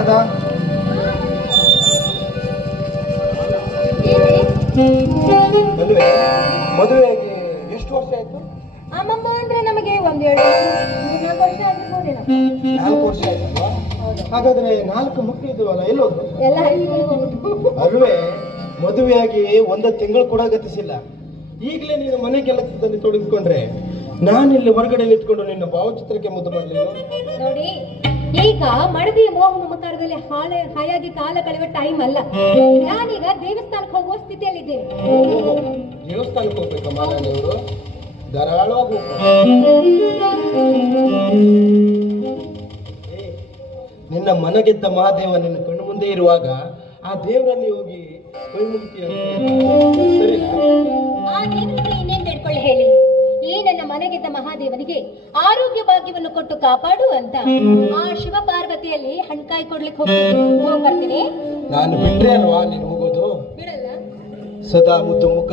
ಶಾರದಾ ಮದುವೆ. ಮದುವೆಯಾಗಿ ಎಷ್ಟು ವರ್ಷ ಆಯ್ತು? ಅಮ್ಮಮ್ಮ ಅಂದ್ರೆ ನಮಗೆ ಒಂದ್ ಎರಡು ಮೂರ್ನಾಲ್ಕು ವರ್ಷ ಆಗಿರ್ಬೋದೇನೋ ನಾಲ್ಕು ವರ್ಷ ಆಯ್ತಲ್ವಾ? ಹಾಗಾದ್ರೆ ನಾಲ್ಕು ಮಕ್ಕಳು ಇದ್ವಲ್ಲ ಎಲ್ಲೋದ್ರು ಎಲ್ಲ ಮದುವೆಯಾಗಿ ಒಂದು ತಿಂಗಳು ಕೂಡ ಗತಿಸಿಲ್ಲ. ಈಗಲೇ ನೀನು ಮನೆ ಕೆಲಸದಲ್ಲಿ ತೊಡಗಿಸ್ಕೊಂಡ್ರೆ ನಾನು ಇಲ್ಲಿ ಹೊರಗಡೆ ನಿಂತ್ಕೊಂಡು ನಿನ್ನ ಭಾವಚಿತ್ರಕ್ಕೆ ಮುದ್ದು ಮಾಡಲಿಲ್ಲ ನೋಡಿ ಈಗ ಮಡದಿ ಮೋಹ ಮಮಕಾರದಲ್ಲಿ ಹಾಳೆ ಹಾಯಾಗಿ ಕಾಲ ಕಳೆಯುವ ಟೈಮ್ ಅಲ್ಲ. ನಾನೀಗ ದೇವಸ್ಥಾನಕ್ಕೆ ಹೋಗುವ ಸ್ಥಿತಿಯಲ್ಲಿದ್ದೇನೆ ದೇವಸ್ಥಾನಕ್ಕೆ ಹೋಗ್ಬೇಕಮ್ಮ ಧಾರಾಳವಾಗಿ ನಿನ್ನ ಮನಗೆದ್ದ ಮಹಾದೇವ ನಿನ್ನ ಕಣ್ಣು ಮುಂದೆ ಇರುವಾಗ ಆ ದೇವರಲ್ಲಿ ಹೋಗಿ ಕೈ ಮುಗಿತೀಯ ಸರಿ ಆ ದೇವರಿಗೆ ಇನ್ನೇನ್ ಬೇಡ್ಕೊಳ್ಳಿ ಹೇಳಿ? ಮನೆಗಿದ್ದ ಮಹಾದೇವನಿಗೆ ಆರೋಗ್ಯ ಭಾಗ್ಯವನ್ನು ಕೊಟ್ಟು ಕಾಪಾಡು ಅಂತ. ಆ ಶಿವ ಪಾರ್ವತಿಯಲ್ಲಿ ಹಣ್ಕಾಯಿ ಕೊಡ್ಲಿಕ್ಕೆ ಹೋಗಿ ಹೋಗ್ ಬರ್ತೀನಿ. ನಾನು ಬಿಟ್ರೆ ಅಲ್ವಾ ನೀನು ಹೋಗೋದು? ಬಿಡಲ್ಲ. ಸದಾ ಮುದ್ದು ಮುಖ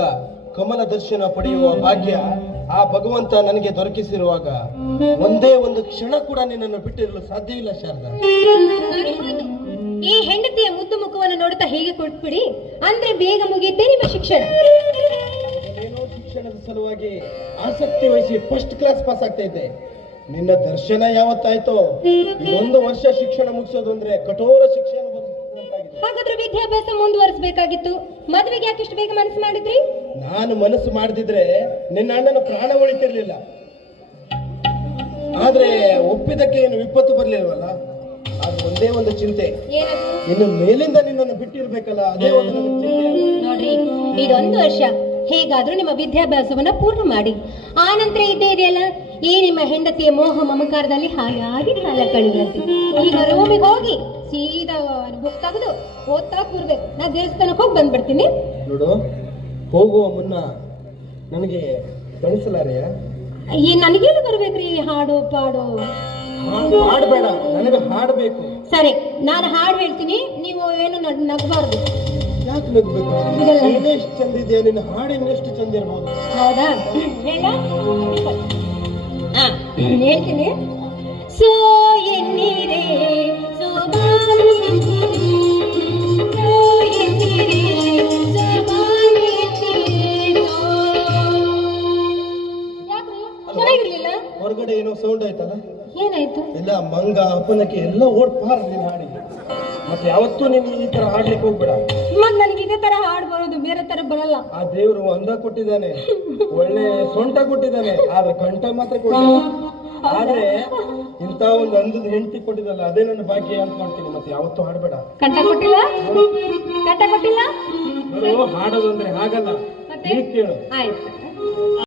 ಕಮಲ ದರ್ಶನ ಪಡೆಯುವ ಭಾಗ್ಯ ಆ ಭಗವಂತ ನನಗೆ ದೊರಕಿಸಿರುವಾಗ ಒಂದೇ ಒಂದು ಕ್ಷಣ ಕೂಡ ನಿನ್ನನ್ನು ಬಿಟ್ಟಿರಲು ಸಾಧ್ಯವಿಲ್ಲ ಶಾರದಾ. ಈ ಹೆಂಡತಿಯ ಮುದ್ದು ಮುಖವನ್ನು ನೋಡುತ್ತಾ ಹೀಗೆ ಕೊಟ್ಬಿಡಿ ಅಂದ್ರೆ ಬೇಗ ಮುಗಿಯುತ್ತೆ ನಿಮ್ಮ ಶಿಕ್ಷಣ. ಸಲುವಾಗಿ ಆಸಕ್ತಿ ವಹಿಸಿ ಫಸ್ಟ್ ಕ್ಲಾಸ್ ಪಾಸ್ ಆಗ್ತೈತೆ ನಿನ್ನ ದರ್ಶನ ಯಾವತ್ತಾಯ್ತೋ? ಒಂದು ವರ್ಷ ಶಿಕ್ಷಣ ಮುಗಿಸೋದು ಅಂದ್ರೆ ಕಠೋರ ಶಿಕ್ಷಣ. ಹಾಗಾದ್ರೆ ವಿದ್ಯಾಭ್ಯಾಸ ಮುಂದುವರಿಸಬೇಕಾಗಿತ್ತು. ಮದುವೆಗೆ ಯಾಕೆ ಇಷ್ಟು ಬೇಗ ಮನಸ್ಸು ಮಾಡಿದ್ರಿ? ನಾನು ಮನಸ್ಸು ಮಾಡದಿದ್ರೆ ನಿನ್ನ ಅಣ್ಣನ ಪ್ರಾಣ ಉಳಿತಿರ್ಲಿಲ್ಲ. ಆದ್ರೆ ಒಪ್ಪಿದಕ್ಕೆ ಏನು ವಿಪತ್ತು ಬರ್ಲಿಲ್ವಲ್ಲ? ಅದು ಒಂದೇ ಒಂದು ಚಿಂತೆ. ಇನ್ನು ಮೇಲಿಂದ ನಿನ್ನನ್ನು ಬಿಟ್ಟಿರ್ಬೇಕಲ್ಲ ಅದೇ ಒಂದು ಚಿಂತೆ. ನೋಡ್ರಿ ಇದೊಂದು ವರ್ಷ. ಹೇಗಾದ್ರೂ ನಿಮ್ಮ ವಿದ್ಯಾಭ್ಯಾಸವನ್ನ ಪೂರ್ಣ ಮಾಡಿ. ಆ ನಂತರ ಇದ್ದೇ ಇದೆಯಲ್ಲ? ಈ ನಿಮ್ಮ ಹೆಂಡತಿಯ ಮೋಹ ಮಮಕಾರದಲ್ಲಿ ಹಾಯಾಗಿ ಕಾಲ ಕಳೆಯುವಂತೆ. ಈಗ ರೂಮಿಗೆ ಹೋಗಿ ಸೀದಾ ಬುಕ್ ತೆಗೆದು ಓದ್ತಾ ಕೂರ್ಬೇಕು. ನಾ ದೇವಸ್ಥಾನಕ್ಕೆ ಹೋಗಿ ಬಂದ್ಬಿಡ್ತೀನಿ. ನೋಡು ಹೋಗುವ ಮುನ್ನ ನನಗೆ ಈ ನನಗೇನು ಬರ್ಬೇಕ್ರಿ ಹಾಡು ಪಾಡು. ಹಾಡು ಹಾಡಬೇಡ ನನಗೆ ಹಾಡಬೇಕು. ಸರಿ ನಾನು ಹಾಡು ಹೇಳ್ತೀನಿ. ನೀವು ಏನು ನಗ್ಬಾರ್ದು. ಯಾಕೆ ನಗ್ಬೇಕು ಇದೆಲ್ಲ. ಎಷ್ಟು ಚಂದ ಇದೆಯಾ ನಿನ್ನ ಹಾಡಿನ ಎಷ್ಟು ಚಂದ ಇರ್ಬೋದು? ಹೌದಾ? ಹೇಳ. ಹೇಳ್ತೀನಿ. ಹೊರಗಡೆ ಏನೋ ಸೌಂಡ್ ಆಯ್ತಲ್ಲ? ಏನಾಯ್ತು? ಇಲ್ಲ ಮಂಗ ಅಪ್ಪನಕ್ಕೆ ಎಲ್ಲ ಓಡ್ಪಾರ ನೀನ್ ಹಾಡಿಗೆ ಮತ್ತೆ ಯಾವತ್ತೂ ನೀನು ಈ ತರ ಹಾಡ್ಲಿಕ್ಕೆ ಹೋಗ್ಬೇಡ. ಮತ್ ನನಗೆ ಇದೇ ತರ ಹಾಡು ಬರೋದು ಬೇರೆ ತರ ಬರಲ್ಲ. ಆ ದೇವರು ಅಂದ ಕೊಟ್ಟಿದ್ದಾನೆ. ಒಳ್ಳೆ ಸೊಂಟ ಕೊಟ್ಟಿದ್ದಾನೆ. ಆದ್ರೆ ಕಂಠ ಮಾತ್ರ ಕೊಟ್ಟಿಲ್ಲ. ಆದ್ರೆ ಇಂತ ಒಂದು ಅಂದದ ಹೆಂಡತಿ ಕೊಟ್ಟಿದ್ದಲ್ಲ ಅದೇ ನನ್ನ ಭಾಗ್ಯ ಮಾಡ್ತೀನಿ ಮತ್ತೆ ಯಾವತ್ತೂ ಹಾಡ್ಬೇಡ. ಕಂಠ ಕೊಟ್ಟಿಲ್ಲ? ಕಂಠ ಕೊಟ್ಟಿಲ್ಲ? ನೋಡು ಹಾಡೋದು ಅಂದ್ರೆ ಹಾಗಲ್ಲ? ಈಗ ಕೇಳು. ಆಯ್ತು.